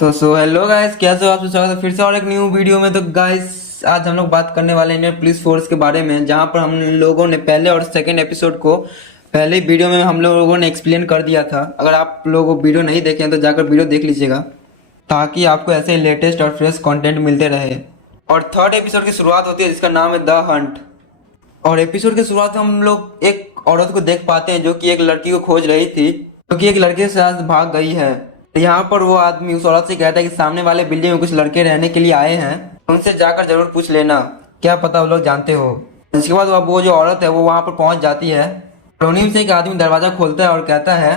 तो hello guys, कैसे हो आप? स्वागत है फिर से और एक न्यू वीडियो में। तो गाइस आज हम लोग बात करने वाले हैं इंडियन पुलिस फोर्स के बारे में, जहां पर हम लोगों ने पहले और सेकंड एपिसोड को पहले वीडियो में हम लोगों ने एक्सप्लेन कर दिया था। अगर आप लोगों वीडियो नहीं देखे हैं तो जाकर वीडियो देख लीजिएगा, ताकि आपको ऐसे लेटेस्ट और फ्रेश कंटेंट मिलते रहे। और थर्ड एपिसोड की शुरुआत होती है जिसका नाम है द हंट। और एपिसोड की शुरुआत में हम लोग एक औरत को देख पाते हैं जो कि एक लड़की को खोज रही थी, जो कि एक लड़के के साथ भाग गई है। यहाँ पर वो आदमी उस औरत से कहता है कि सामने वाले बिल्डिंग में कुछ लड़के रहने के लिए आए हैं, उनसे जाकर जरूर पूछ लेना, क्या पता वो लोग जानते हो। इसके बाद वो जो औरत है वो वहाँ पर पहुंच जाती है। और उन्हीं से एक आदमी दरवाजा खोलता है और कहता है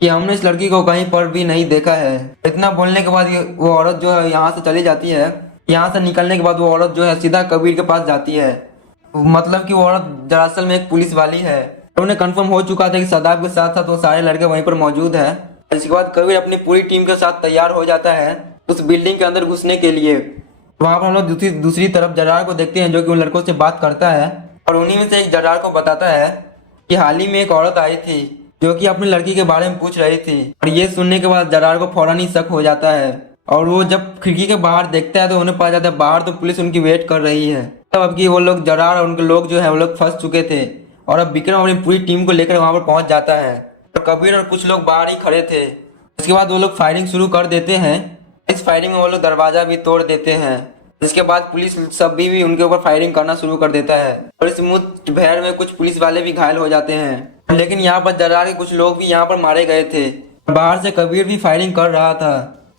कि हमने इस लड़की को कहीं पर भी नहीं देखा है। इतना बोलने के बाद वो औरत जो है यहाँ से चली जाती है। यहाँ से निकलने के बाद वो औरत जो है सीधा कबीर के पास जाती है। मतलब कि वो औरत दरअसल में एक पुलिस वाली है। उन्हें कंफर्म हो चुका था कि सदाब के साथ साथ वो सारे लड़के वहीं पर मौजूद है। इसके बाद कबीर अपनी पूरी टीम के साथ तैयार हो जाता है उस बिल्डिंग के अंदर घुसने के लिए। वहां पर हम लोग दूसरी तरफ जरार को देखते हैं, जो कि उन लड़कों से बात करता है। और उन्हीं में से एक जरार को बताता है कि हाल ही में एक औरत आई थी जो कि अपनी लड़की के बारे में पूछ रही थी। और ये सुनने के बाद जरार को फौरन ही शक हो जाता है। और वो जब खिड़की के बाहर देखता है तो उन्हें पता जाता है बाहर तो पुलिस उनकी वेट कर रही है। तब अब की वो लोग जरार और उनके लोग जो है वो लोग फंस चुके थे। और अब विक्रम अपनी पूरी टीम को लेकर वहां पर पहुंच जाता है। और कबीर और कुछ लोग बाहर ही खड़े थे। इसके बाद वो लोग फायरिंग शुरू कर देते हैं। इस फायरिंग में वो लोग दरवाजा भी तोड़ देते हैं। इसके बाद पुलिस सभी भी उनके ऊपर फायरिंग करना शुरू कर देता है। और इस मुठभेड़ में कुछ पुलिस वाले भी घायल हो जाते हैं। लेकिन यहाँ पर जरार के कुछ लोग भी यहाँ पर मारे गए थे। बाहर से कबीर भी फायरिंग कर रहा था।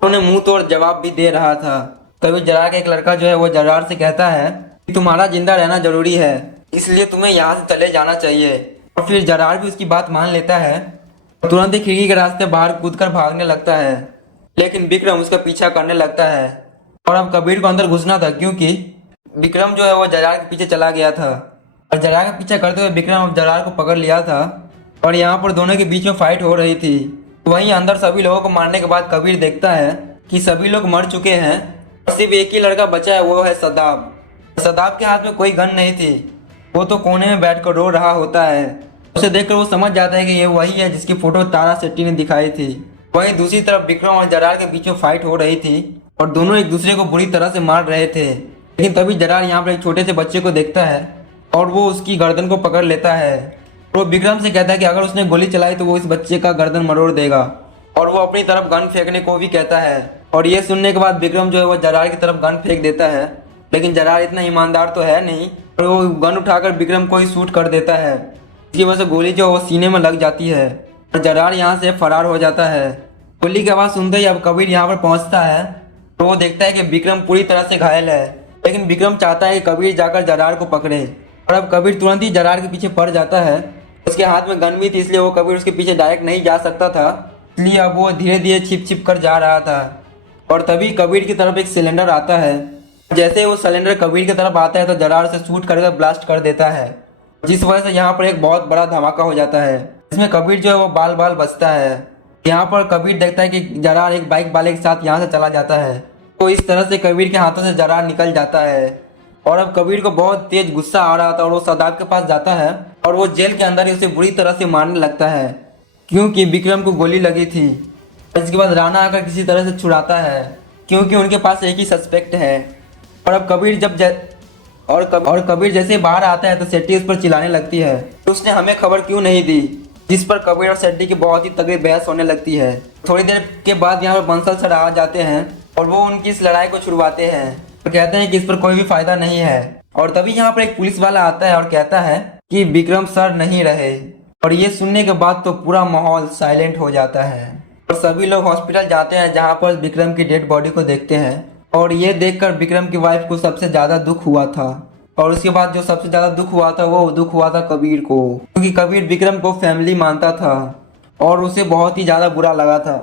उन्हें मुंह तोड़ जवाब भी दे रहा था। तभी जरार का एक लड़का जो है वो जरार से कहता है कि तुम्हारा जिंदा रहना जरूरी है, इसलिए तुम्हें यहाँ से चले जाना चाहिए। और फिर जरार भी उसकी बात मान लेता है। तुरंत ही खिड़की के रास्ते बाहर कूदकर भागने लगता है। लेकिन विक्रम उसका पीछा करने लगता है। और अब कबीर को अंदर घुसना था, क्योंकि विक्रम जो है वो जरार के पीछे चला गया था। और जरार का पीछा करते हुए विक्रम अब जरार को पकड़ लिया था। और यहाँ पर दोनों के बीच में फाइट हो रही थी। वहीं अंदर सभी लोगों को मारने के बाद कबीर देखता है कि सभी लोग मर चुके हैं और सिर्फ एक ही लड़का बचा है, वो है सदाब। सदाब के हाथ में कोई गन नहीं थी। वो तो कोने में बैठकर रो रहा होता है। उसे देखकर वो समझ जाता है कि ये वही है जिसकी फोटो तारा शेट्टी ने दिखाई थी। वहीं दूसरी तरफ विक्रम और जरार के बीच में फाइट हो रही थी और दोनों एक दूसरे को बुरी तरह से मार रहे थे। लेकिन तभी जरार यहाँ पर एक छोटे से बच्चे को देखता है और वो उसकी गर्दन को पकड़ लेता है। वो विक्रम से कहता है कि अगर उसने गोली चलाई तो वो इस बच्चे का गर्दन मरोड़ देगा। और वो अपनी तरफ गन फेंकने को भी कहता है। और ये सुनने के बाद विक्रम जो है वो जरार की तरफ गन फेंक देता है। लेकिन जरार इतना ईमानदार तो है नहीं और वो गन उठाकर विक्रम को ही शूट कर देता है। इसकी वजह से गोली जो वो सीने में लग जाती है और जरार यहाँ से फरार हो जाता है। गोली की आवाज़ सुनते ही अब कबीर यहाँ पर पहुँचता है तो वो देखता है कि विक्रम पूरी तरह से घायल है। लेकिन विक्रम चाहता है कि कबीर जाकर जरार को पकड़े। और अब कबीर तुरंत ही जरार के पीछे पड़ जाता है। उसके हाथ में गन भी थी, इसलिए वो कबीर उसके पीछे डायरेक्ट नहीं जा सकता था। इसलिए अब वो धीरे धीरे छिप छिप कर जा रहा था। और तभी कबीर की तरफ एक सिलेंडर आता है। जैसे वो सिलेंडर कबीर की तरफ आता है तो जरार से शूट करके ब्लास्ट कर देता है, जिस वजह से यहाँ पर एक बहुत बड़ा धमाका हो जाता है। इसमें कबीर जो है वो बाल बाल बचता है। यहाँ पर कबीर देखता है कि जरार एक बाइक वाले के साथ यहाँ से चला जाता है। तो इस तरह से कबीर के हाथों से जरार निकल जाता है। और अब कबीर को बहुत तेज गुस्सा आ रहा था और वो सदाब के पास जाता है और वो जेल के अंदर ही उसे बुरी तरह से मारने लगता है, क्योंकि विक्रम को गोली लगी थी। इसके बाद राणा आकर किसी तरह से छुड़ाता है, क्योंकि उनके पास एक ही सस्पेक्ट है। और अब कबीर कबीर जैसे बाहर आता है तो शेट्टी उस पर चिल्लाने लगती है तो उसने हमें खबर क्यों नहीं दी, जिस पर कबीर और शेट्टी की बहुत ही तगड़ी बहस होने लगती है। थोड़ी देर के बाद यहाँ पर बंसल सर आ जाते हैं और वो उनकी इस लड़ाई को छुड़वाते हैं और कहते हैं कि इस पर कोई भी फायदा नहीं है। और तभी यहाँ पर एक पुलिस वाला आता है और कहता है कि विक्रम सर नहीं रहे। और ये सुनने के बाद तो पूरा माहौल साइलेंट हो जाता है और सभी लोग हॉस्पिटल जाते हैं, जहाँ पर विक्रम की डेड बॉडी को देखते हैं। और ये देखकर विक्रम की वाइफ को सबसे ज्यादा दुख हुआ था। और उसके बाद जो सबसे ज्यादा दुख हुआ था वो दुख हुआ था कबीर को, क्योंकि कबीर विक्रम को फैमिली मानता था और उसे बहुत ही ज्यादा बुरा लगा था।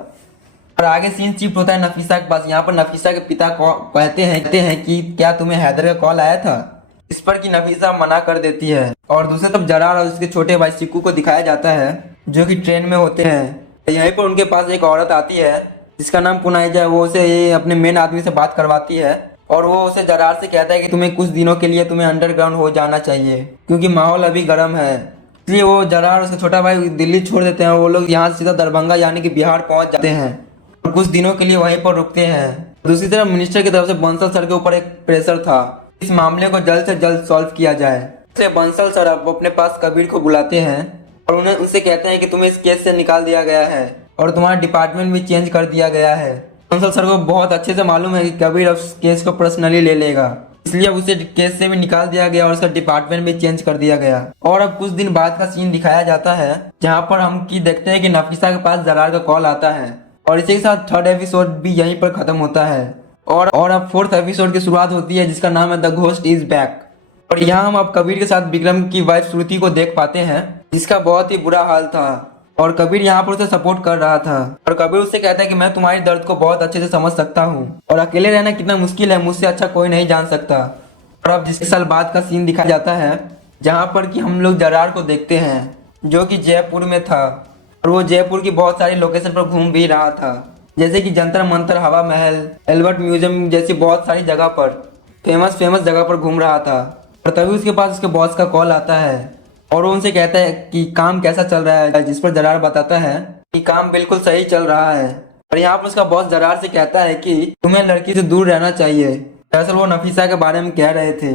और आगे सीन शिफ्ट होता है नफीसा के पास। यहाँ पर नफीसा के पिता कहते हैं कि क्या तुम्हें हैदर का कॉल आया था, इस पर कि नफीसा मना कर देती है। और दूसरी तरफ जरार और उसके छोटे भाई सिक्कू को दिखाया जाता है जो कि ट्रेन में होते हैं। यहीं पर उनके पास एक औरत आती है जिसका नाम पुनाइजा है। वो उसे अपने मेन आदमी से बात करवाती है और वो उसे जरार से कहता है कि तुम्हें कुछ दिनों के लिए तुम्हें अंडरग्राउंड हो जाना चाहिए, क्योंकि माहौल अभी गर्म है। इसलिए वो जरार और उसका छोटा भाई दिल्ली छोड़ देते हैं और वो लोग यहाँ से सीधा दरभंगा यानी कि बिहार पहुंच जाते हैं। और कुछ दिनों के लिए वहीं पर रुकते हैं। दूसरी तरफ मिनिस्टर की तरफ से बंसल सर के ऊपर एक प्रेशर था, इस मामले को जल्द से जल्द सॉल्व किया जाए। इसलिए बंसल सर अब अपने पास कबीर को बुलाते हैं और उन्हें उनसे कहते हैं कि तुम्हें इस केस से निकाल दिया गया है और तुम्हारा डिपार्टमेंट भी चेंज कर दिया गया है। बंसल सर को बहुत अच्छे से मालूम है कि कबीर अब इस केस को पर्सनली ले लेगा, इसलिए अब उसे केस से भी निकाल दिया गया और उसका डिपार्टमेंट भी चेंज कर दिया गया। और अब कुछ दिन बाद का सीन दिखाया जाता है जहाँ पर हम की देखते हैं कि नफीसा के पास जरार का कॉल आता है और इसी के साथ थर्ड एपिसोड भी यहीं पर खत्म होता है। और अब फोर्थ एपिसोड की शुरुआत होती है जिसका नाम है द घोस्ट इज बैक। और यहाँ हम अब कबीर के साथ विक्रम की वाइफ श्रुति को देख पाते हैं जिसका बहुत ही बुरा हाल था और कबीर यहाँ पर उसे सपोर्ट कर रहा था। और कबीर उससे कहता है कि मैं तुम्हारी दर्द को बहुत अच्छे से समझ सकता हूँ और अकेले रहना कितना मुश्किल है, मुझसे अच्छा कोई नहीं जान सकता। और अब जिसके साल बाद का सीन दिखाया जाता है जहाँ पर कि हम लोग जरार को देखते हैं जो कि जयपुर में था और वो जयपुर की बहुत सारी लोकेशन पर घूम भी रहा था, जैसे कि जंतर मंतर, हवा महल, एल्बर्ट म्यूजियम जैसी बहुत सारी जगह पर फेमस जगह पर घूम रहा था। और तभी उसके पास उसके बॉस का कॉल आता है और वो उनसे कहता है कि काम कैसा चल रहा है, जिस पर जरार बताता है कि काम बिल्कुल सही चल रहा है। और यहाँ पर उसका बॉस जरार से कहता है कि तुम्हें लड़की से दूर रहना चाहिए। दरअसल वो नफीसा के बारे में कह रहे थे,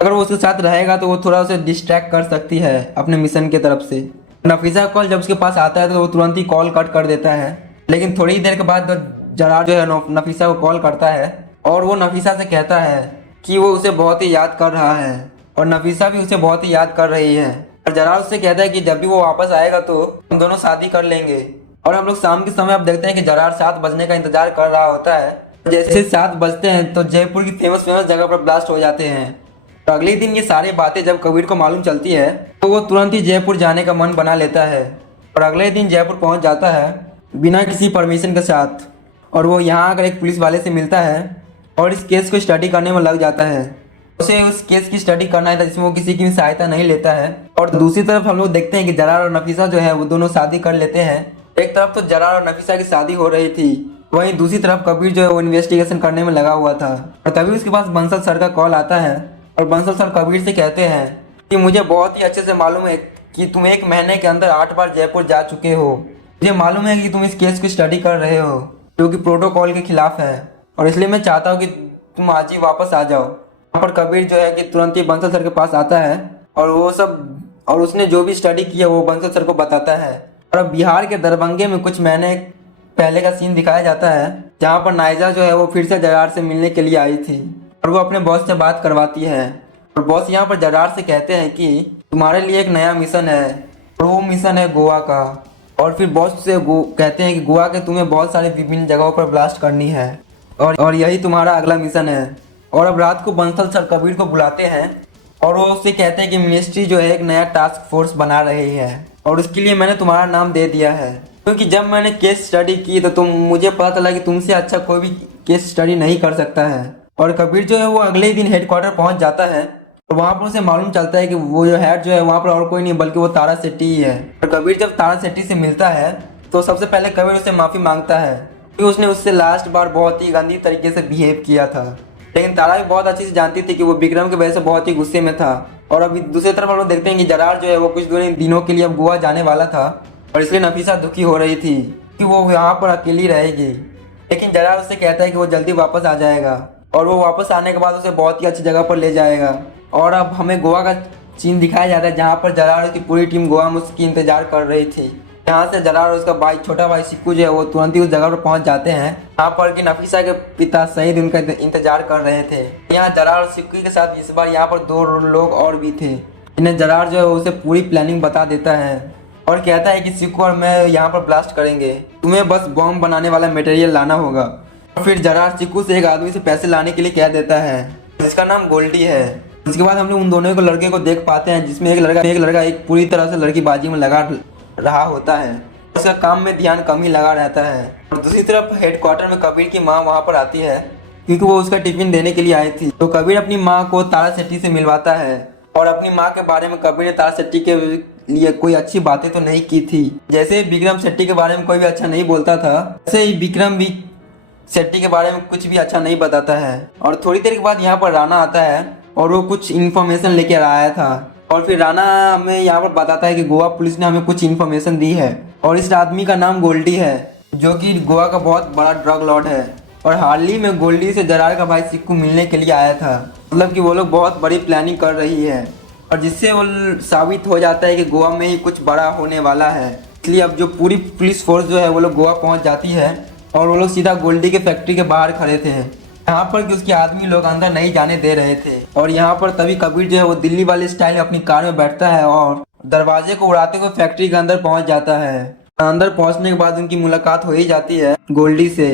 अगर वो उसके साथ रहेगा तो वो थोड़ा उसे डिस्ट्रैक्ट कर सकती है अपने मिशन की तरफ से। नफीसा का कॉल जब उसके पास आता है तो वो तुरंत ही कॉल कट कर देता है, लेकिन थोड़ी देर के बाद जरार जो है नफीसा को कॉल करता है और वो नफीसा से कहता है कि वो उसे बहुत ही याद कर रहा है और नफीसा भी उसे बहुत ही याद कर रही है। और जरार उससे कहता है कि जब भी वो वापस आएगा तो हम दोनों शादी कर लेंगे। और हम लोग शाम के समय अब देखते हैं कि जरार 7 बजने का इंतजार कर रहा होता है। जैसे 7 बजते हैं तो जयपुर की फेमस जगह पर ब्लास्ट हो जाते हैं। तो अगले दिन ये सारी बातें जब कबीर को मालूम चलती है तो वो तुरंत ही जयपुर जाने का मन बना लेता है और अगले दिन जयपुर पहुंच जाता है बिना किसी परमिशन के साथ। और वो यहाँ आकर एक पुलिस वाले से मिलता है और इस केस को स्टडी करने में लग जाता है। उसे उस केस की स्टडी करना है जिसमें वो किसी की भी सहायता नहीं लेता है। और दूसरी तरफ हम लोग देखते हैं कि जरार और नफीसा जो है वो दोनों शादी कर लेते हैं। एक तरफ तो जरार और नफीसा की शादी हो रही थी, वहीं दूसरी तरफ कबीर जो है वो इन्वेस्टिगेशन करने में लगा हुआ था। और तभी उसके पास बंसल सर का कॉल आता है और बंसल सर कबीर से कहते हैं कि मुझे बहुत ही अच्छे से मालूम है कि तुम 1 महीने के अंदर 8 बार जयपुर जा चुके हो। मुझे मालूम है कि तुम इस केस को स्टडी कर रहे हो जो कि प्रोटोकॉल के खिलाफ है और इसलिए मैं चाहता हूँ कि तुम आज ही वापस आ जाओ। यहाँ पर कबीर जो है कि तुरंत ही बंसल सर के पास आता है और वो सब और उसने जो भी स्टडी किया वो बंसल सर को बताता है। और अब बिहार के दरभंगे में कुछ महीने पहले का सीन दिखाया जाता है जहाँ पर नाइजा जो है वो फिर से जरार से मिलने के लिए आई थी और वो अपने बॉस से बात करवाती है। और बॉस यहाँ पर जरार से कहते हैं कि तुम्हारे लिए एक नया मिशन है और वो मिशन है गोवा का। और फिर बॉस से कहते हैं कि गोवा के तुम्हें बहुत सारे विभिन्न जगहों पर ब्लास्ट करनी है और यही तुम्हारा अगला मिशन है। और अब रात को बंसल सर कबीर को बुलाते हैं और वो उससे कहते हैं कि मिनिस्ट्री जो है एक नया टास्क फोर्स बना रही है और उसके लिए मैंने तुम्हारा नाम दे दिया है, क्योंकि जब मैंने केस स्टडी की तो मुझे पता चला कि तुमसे अच्छा कोई भी केस स्टडी नहीं कर सकता है। और कबीर जो है वो अगले ही दिन हेडक्वार्टर पहुंच जाता है और वहाँ पर उसे मालूम चलता है कि वो जो हेड जो है वहाँ पर और कोई नहीं बल्कि वो तारा सेट्टी ही है। और कबीर जब तारा सेट्टी से मिलता है तो सबसे पहले कबीर उससे माफ़ी मांगता है कि उसने उससे लास्ट बार बहुत ही गंदी तरीके से बिहेव किया था, लेकिन तारा भी बहुत अच्छी से जानती थी कि वो विक्रम की वजह से बहुत ही गुस्से में था। और अभी दूसरी तरफ हम लोग देखते हैं कि जरार जो है वो कुछ दिनों के लिए अब गोवा जाने वाला था और इसलिए नफीसा दुखी हो रही थी कि वो यहाँ पर अकेली रहेगी, लेकिन जरार उससे कहता है कि वो जल्दी वापस आ जाएगा और वो वापस आने के बाद उसे बहुत ही अच्छी जगह पर ले जाएगा। और अब हमें गोवा का सीन दिखाया जाता है जहाँ पर जरार की पूरी टीम गोवा में उसकी इंतजार कर रही थी। यहाँ से जरार और उसका भाई छोटा भाई सिक्कू जो है वो तुरंत ही उस जगह पर पहुंच जाते हैं यहाँ पर कि नफीसा के पिता शहीद उनका इंतजार कर रहे थे। यहाँ जरार और सिक्कू के साथ इस बार यहाँ पर 2 लोग और भी थे, इन्हें जरार जो है उसे पूरी प्लानिंग बता देता है और कहता है कि सिक्कू और मैं यहाँ पर ब्लास्ट करेंगे, तुम्हें बस बॉम्ब बनाने वाला मटेरियल लाना होगा। और फिर जरार सिक्कू से एक आदमी से पैसे लाने के लिए कह देता है जिसका नाम गोल्डी है। इसके बाद हम लोग उन दोनों को लड़के को देख पाते हैं जिसमें एक लड़का एक पूरी तरह से लड़कीबाजी में लगा रहा होता है, उसका काम में ध्यान कम ही लगा रहता है। और दूसरी तरफ हेडक्वार्टर में कबीर की माँ वहाँ पर आती है क्योंकि वो उसका टिफिन देने के लिए आई थी। तो कबीर अपनी माँ को तारा सेट्टी से मिलवाता है और अपनी माँ के बारे में कबीर ने तारा सेट्टी के लिए कोई अच्छी बातें तो नहीं की थी। जैसे विक्रम शेट्टी के बारे में कोई भी अच्छा नहीं बोलता था, वैसे ही विक्रम भी शेट्टी के बारे में कुछ भी अच्छा नहीं बताता है। और थोड़ी देर के बाद यहाँ पर राणा आता है और वो कुछ इन्फॉर्मेशन लेकर आया था और फिर राणा हमें यहाँ पर बताता है कि गोवा पुलिस ने हमें कुछ इन्फॉर्मेशन दी है और इस आदमी का नाम गोल्डी है जो कि गोवा का बहुत बड़ा ड्रग लॉर्ड है और हाल ही में गोल्डी से जरार का भाई सिक्कू मिलने के लिए आया था। मतलब कि वो लोग बहुत बड़ी प्लानिंग कर रही है और जिससे वो साबित हो जाता है कि गोवा में ही कुछ बड़ा होने वाला है। इसलिए अब जो पूरी पुलिस फोर्स जो है वो लोग गोवा पहुंच जाती है और वो लोग सीधा गोल्डी के फैक्ट्री के बाहर खड़े थे यहाँ पर कि उसके आदमी लोग अंदर नहीं जाने दे रहे थे। और यहाँ पर तभी कबीर जो है वो दिल्ली वाले स्टाइल में अपनी कार में बैठता है और दरवाजे को उड़ाते हुए फैक्ट्री के अंदर पहुंच जाता है। अंदर पहुंचने के बाद उनकी मुलाकात हो ही जाती है गोल्डी से,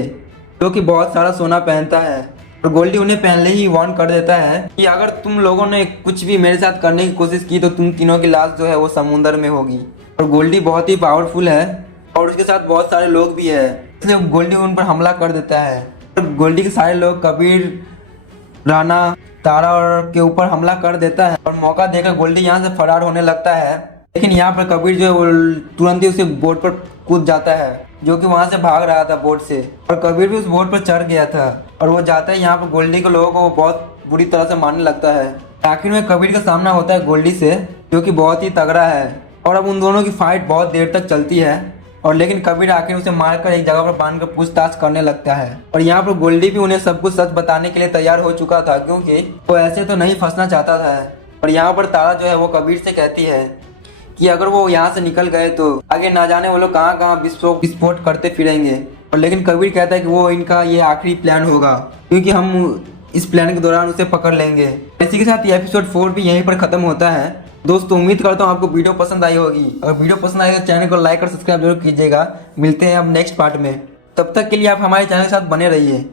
जो कि बहुत सारा सोना पहनता है और गोल्डी उन्हें पहले ही वार्न कर देता है कि अगर तुम लोगों ने कुछ भी मेरे साथ करने की कोशिश की तो तुम तीनों की लाश जो है वो समुंदर में होगी। और गोल्डी बहुत ही पावरफुल है और उसके साथ बहुत सारे लोग भी है, इसलिए गोल्डी उन पर हमला कर देता है। और गोल्डी के सारे लोग कबीर, राणा, तारा और के ऊपर हमला कर देता है और मौका देकर गोल्डी यहाँ से फरार होने लगता है। लेकिन यहाँ पर कबीर जो है वो तुरंत ही उसे बोट पर कूद जाता है, जो कि वहां से भाग रहा था बोट से, और कबीर भी उस बोट पर चढ़ गया था और वो जाता है यहाँ पर गोल्डी के लोगों को बहुत बुरी तरह से मारने लगता है। आखिर में कबीर का सामना होता है गोल्डी से, जो कि बहुत ही तगड़ा है और अब उन दोनों की फाइट बहुत देर तक चलती है और लेकिन कबीर आखिर उसे मारकर एक जगह पर बांधकर पूछताछ करने लगता है। और यहाँ पर गोल्डी भी उन्हें सब कुछ सच बताने के लिए तैयार हो चुका था, क्योंकि वो ऐसे तो नहीं फंसना चाहता था। और यहाँ पर तारा जो है वो कबीर से कहती है कि अगर वो यहाँ से निकल गए तो आगे ना जाने वो लोग कहाँ कहाँ विस्फोट करते फिरेंगे। और लेकिन कबीर कहता है कि वो इनका ये आखिरी प्लान होगा, क्योंकि हम इस प्लान के दौरान उसे पकड़ लेंगे। इसी के साथ ये एपिसोड 4 भी यहीं पर खत्म होता है। दोस्तों उम्मीद करता हूँ आपको वीडियो पसंद आई होगी। अगर वीडियो पसंद आई तो चैनल को लाइक और सब्सक्राइब जरूर कीजिएगा। मिलते हैं अब नेक्स्ट पार्ट में, तब तक के लिए आप हमारे चैनल के साथ बने रहिए।